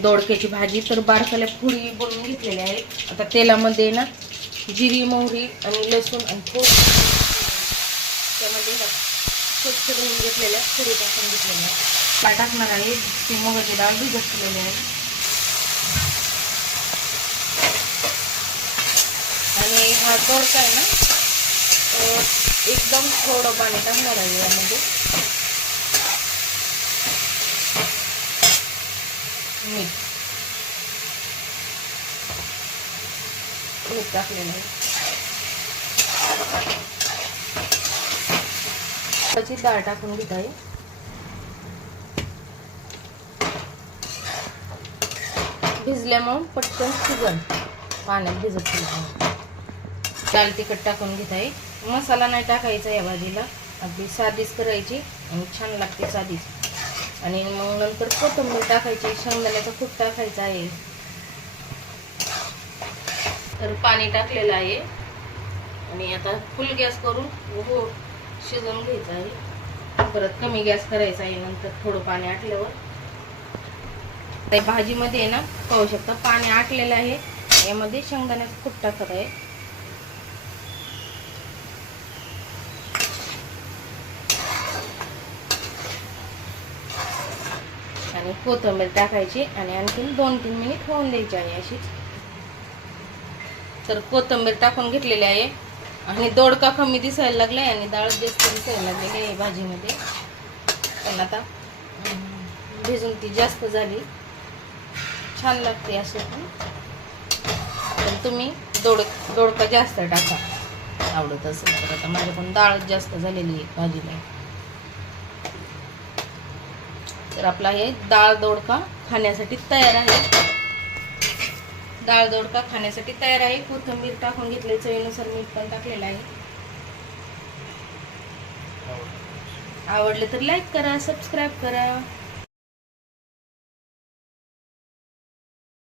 दोडक्याची भाजी. तर बारकाल्या पुरी बनवून घेतलेल्या आहेत आता तेलामध्ये ना जिरी मोहरी आणि लसूण आणि खोब त्यामध्ये स्वच्छ धुवून घेतलेल्या पुरी टाकून घेतलेल्या आहेत. डाळ टाकणार आहे. ती मुगाची डाळ भिजत ठेवलेली आहे. आणि हा दोडका आहे ना एकदम थोडं पाणी टाकणार आहे यामध्ये. मीठ मीठ टाकलेलं आहे. त्याची डाळ टाकून घेत आहे भिजल्यामुळं पटकन शिजल. पाण्यात भिजत दाल डाळ तिखट टाकून घेत आहे मसाला नाही टाकायचा या भाजीला. अगदी साधीच करायची आणि छान लागते साधीच आणि मग नंतर कोथिंबीर टाकायची शेंगदाण्याचा खूप टाकायचा आहे. तर पाणी टाकलेलं आहे. आणि आता फुल गॅस करून हो शिजवून घ्यायचं आहे. परत कमी गॅस करायचा आहे नंतर थोडं पाणी आटल्यावर. भाजीमध्ये आहे ना पाहू शकता पाणी आटलेलं आहे. यामध्ये शेंगदाण्याचं खूप टाकत आहे. आणि कोथिंबीर टाकायची आणि आणखीन दोन तीन मिनिट होऊन द्यायची आहे अशीच. तर कोथिंबीर टाकून घेतलेली आहे. आणि दोडका कमी दिसायला लागलाय आणि डाळ जास्त दिसायला लागलेली आहे भाजीमध्ये. पण आता भिजून ती जास्त झाली. छान लागते अशी पण. तर तुम्ही दोड दोडका जास्त टाका. आवडत असेल तर आता माझ्या पण डाळ जास्त झालेली आहे भाजीला. तर आपला हे डाळ दोडका खाण्यासाठी तयार आहे. डाळ दोडका खाण्यासाठी तयार आहे. कोथिंबीर टाकून घेतले चवीनुसार मीठ पण टाकलेलं आहे. आवडले. तर लाईक करा सबस्क्राईब करा.